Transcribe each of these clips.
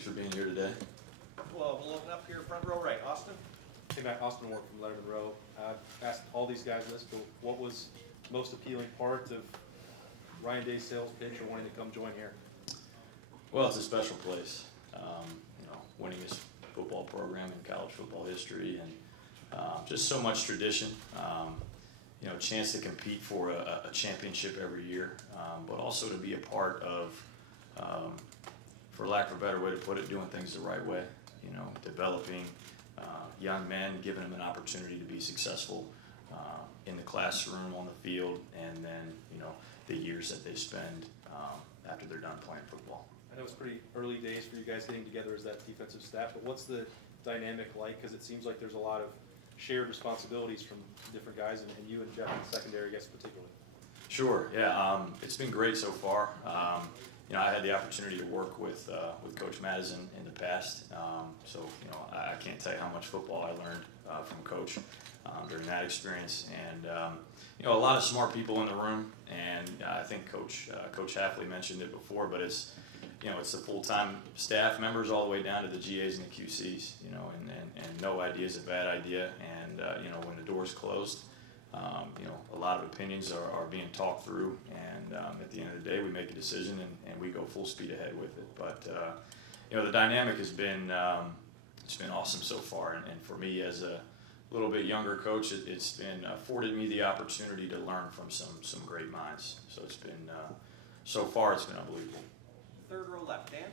Thanks for being here today. Well, we'll open up here front row right. Austin? Hey Matt, Austin Ward from Letterman Row. Asked all these guys this, but what was the most appealing part of Ryan Day's sales pitch or wanting to come join here? Well, it's a special place. Winningest football program in college football history, and just so much tradition. Chance to compete for a championship every year, but also to be a part of, for lack of a better way to put it, doing things the right way. Developing young men, giving them an opportunity to be successful in the classroom, on the field, and then the years that they spend after they're done playing football. I know it's pretty early days for you guys getting together as that defensive staff, but what's the dynamic like? Because it seems like there's a lot of shared responsibilities from different guys, and you and Jeff in the secondary, I guess, particularly. Sure, yeah. It's been great so far. I had the opportunity to work with Coach Madison in the past, so I can't tell you how much football I learned from Coach during that experience, and a lot of smart people in the room. And I think Coach Hafley mentioned it before, but it's the full-time staff members all the way down to the GAs and the QCs. And no idea is a bad idea. And when the door's closed, a lot of opinions are being talked through, and at the end of the day, we make a decision and we go full speed ahead with it. But the dynamic has been it's been awesome so far, and for me as a little bit younger coach, it's been afforded me the opportunity to learn from some great minds. So it's been so far it's been unbelievable. Third row left, Dan.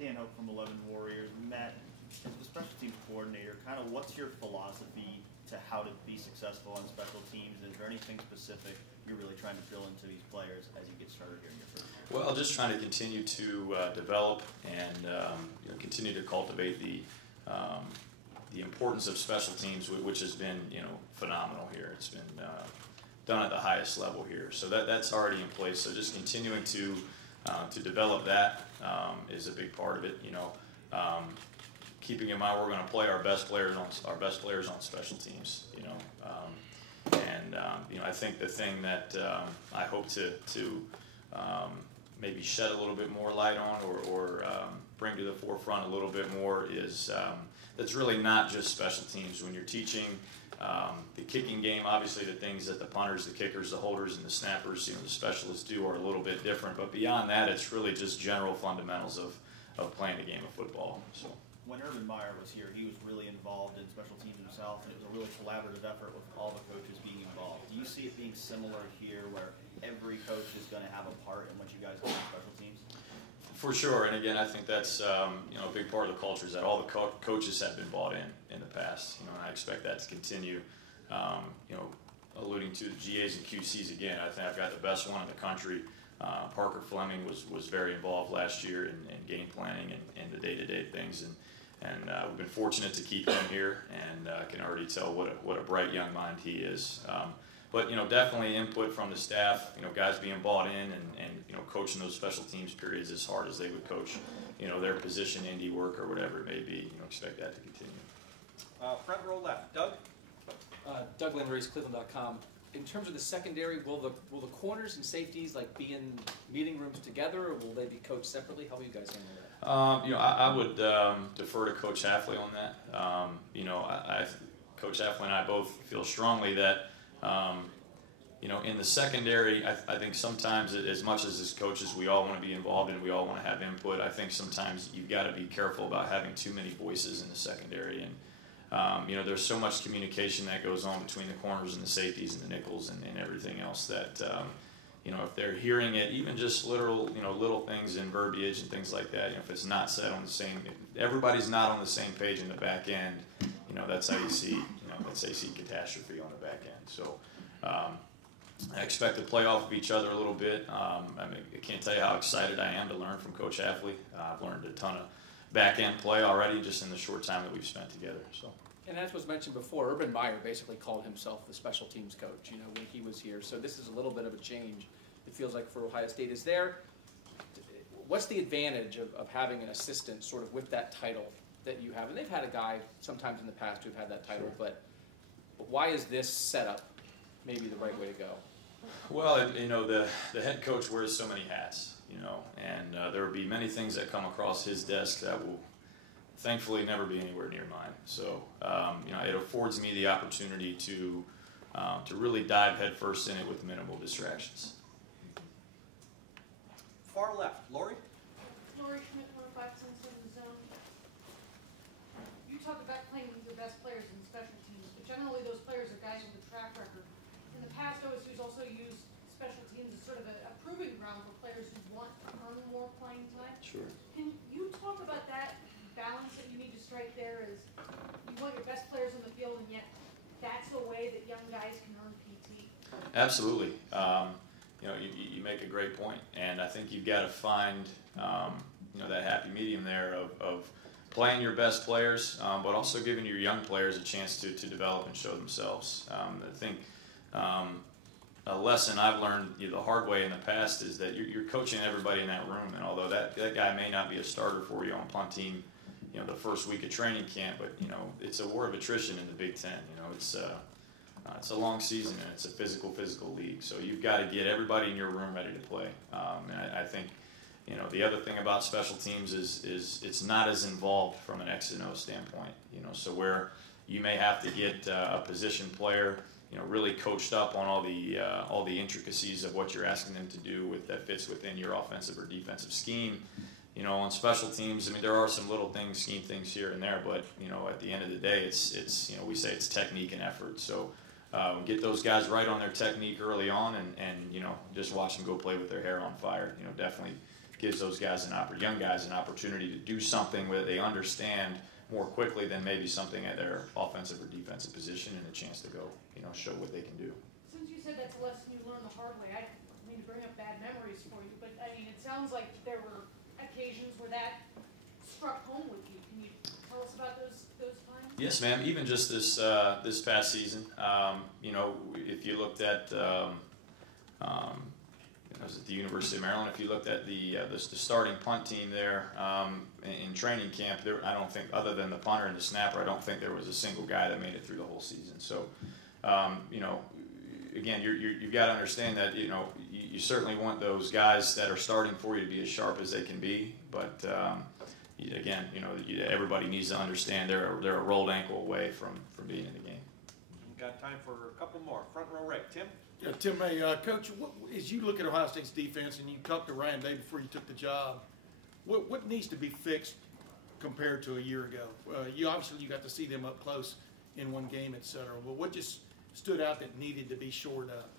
Dan Hope from 11 Warriors. Matt, as the special teams coordinator, kind of what's your philosophy to how to be successful on special teams? Is there anything specific you're really trying to drill into these players as you get started here in your first year? Well, just trying to continue to develop and continue to cultivate the importance of special teams, which has been phenomenal here. It's been done at the highest level here, so that's already in place. So just continuing to develop that is a big part of it. Keeping in mind we're going to play our best players on special teams. I think the thing that I hope to maybe shed a little bit more light on or bring to the forefront a little bit more is that's really not just special teams. When you're teaching the kicking game, obviously the things that the punters, the kickers, the holders, and the snappers, the specialists do are a little bit different. But beyond that, it's really just general fundamentals of playing the game of football. So. When Urban Meyer was here, he was really involved in special teams himself, and it was a really collaborative effort with all the coaches being involved. Do you see it being similar here, where every coach is going to have a part in what you guys do on special teams? For sure, and again, I think that's a big part of the culture is that all the coaches have been bought in the past. And I expect that to continue. Alluding to the GAs and QCs again, I think I've got the best one in the country. Parker Fleming was very involved last year in game planning and the day-to-day things, and we've been fortunate to keep him here, and I can already tell what a bright young mind he is. But definitely input from the staff, guys being bought in and coaching those special teams periods as hard as they would coach, their position, indie work, or whatever it may be. Expect that to continue. Front row left, Doug. Doug Landry, Cleveland.com. In terms of the secondary, will the corners and safeties be in meeting rooms together, or will they be coached separately? How will you guys handle that? I would defer to Coach Hafley on that. Coach Hafley and I both feel strongly that in the secondary, I think sometimes, as much as coaches, we all want to be involved and we all want to have input. I think sometimes you've got to be careful about having too many voices in the secondary, and there's so much communication that goes on between the corners and the safeties and the nickels and everything else that if they're hearing it, even just little things in verbiage and things like that, if it's not said on the same, if everybody's not on the same page in the back end, that's how you see catastrophe on the back end. So I expect to play off of each other a little bit. I can't tell you how excited I am to learn from Coach Hafley. I've learned a ton of back end play already just in the short time that we've spent together. So. And as was mentioned before, Urban Meyer basically called himself the special teams coach, when he was here. So this is a little bit of a change, it feels like, for Ohio State. What's the advantage of having an assistant sort of with that title that you have? And they've had a guy sometimes in the past who've had that title, sure. But why is this setup maybe the right way to go? Well, the head coach wears so many hats. you know, and there will be many things that come across his desk that will thankfully never be anywhere near mine. So, you know, it affords me the opportunity to really dive headfirst in it with minimal distractions. Far left, Lori. Lori Schmidt, 105 cents in the zone. You talk about playing with your best players in special teams, but generally those players are guys with a track record. In the past, OSU's also used special teams as sort of a proving ground for players who want to earn more playing time. Sure. Can you talk about that balance that you need to strike there? Is you want your best players on the field, and yet that's a way that young guys can earn PT. Absolutely. You know, you make a great point, and I think you've got to find you know, that happy medium there of playing your best players, but also giving your young players a chance to develop and show themselves. I think a lesson I've learned the hard way in the past is that you're coaching everybody in that room, and although that guy may not be a starter for you on punt team, you know, the first week of training camp, but you know, it's a war of attrition in the Big Ten. You know, it's a long season and it's a physical league, so you've got to get everybody in your room ready to play. And I think, you know, the other thing about special teams is it's not as involved from an X and O standpoint. You know, so where you may have to get a position player, you know, really coached up on all the intricacies of what you're asking them to do that fits within your offensive or defensive scheme. You know, on special teams, I mean, there are some little things, scheme things here and there, but you know, at the end of the day, it's you know, we say it's technique and effort. So get those guys right on their technique early on, and you know, just watch them go play with their hair on fire. You know, definitely gives those guys young guys an opportunity to do something where they understand more quickly than maybe something at their offensive or defensive position, and a chance to go, you know, show what they can do. Since you said that's a lesson you learned the hard way, I don't mean to bring up bad memories for you, but I mean, it sounds like there were occasions where that struck home with you. Can you tell us about those times? Yes, ma'am. Even just this past season, you know, if you looked at I was at the University of Maryland. If you looked at the starting punt team there in training camp, I don't think, other than the punter and the snapper, I don't think there was a single guy that made it through the whole season. So, you know, again, you've got to understand that, you know, you certainly want those guys that are starting for you to be as sharp as they can be, but again, you know, everybody needs to understand they're a rolled ankle away from being in the game. We've got time for a couple more. Front row right, Tim. Yeah, Tim, hey, Coach, as you look at Ohio State's defense, and you talked to Ryan Day before you took the job, what needs to be fixed compared to a year ago? You got to see them up close in one game, et cetera. But what just stood out that needed to be shored up?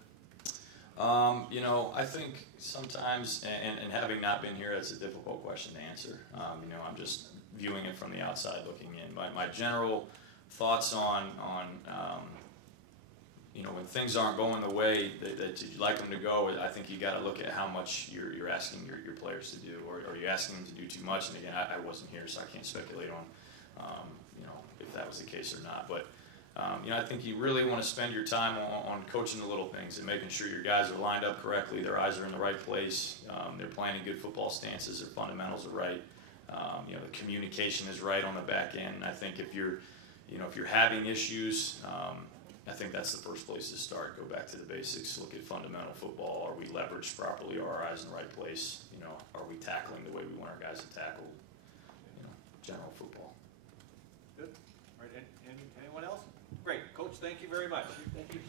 You know, I think sometimes, and having not been here, it's a difficult question to answer. You know, I'm just viewing it from the outside looking in. My general thoughts on you know, when things aren't going the way that you'd like them to go, I think you got to look at how much you're asking your players to do, or are you asking them to do too much? And again, I wasn't here, so I can't speculate on you know, if that was the case or not. But you know, I think you really want to spend your time on coaching the little things and making sure your guys are lined up correctly, their eyes are in the right place, they're planning good football stances, their fundamentals are right, you know, the communication is right on the back end. And I think if you're having issues, I think that's the first place to start. Go back to the basics. Look at fundamental football. Are we leveraged properly? Are our eyes in the right place? You know, are we tackling the way we want our guys to tackle? You know, general football. Good. All right. Anyone else? Great, Coach. Thank you very much. Thank you.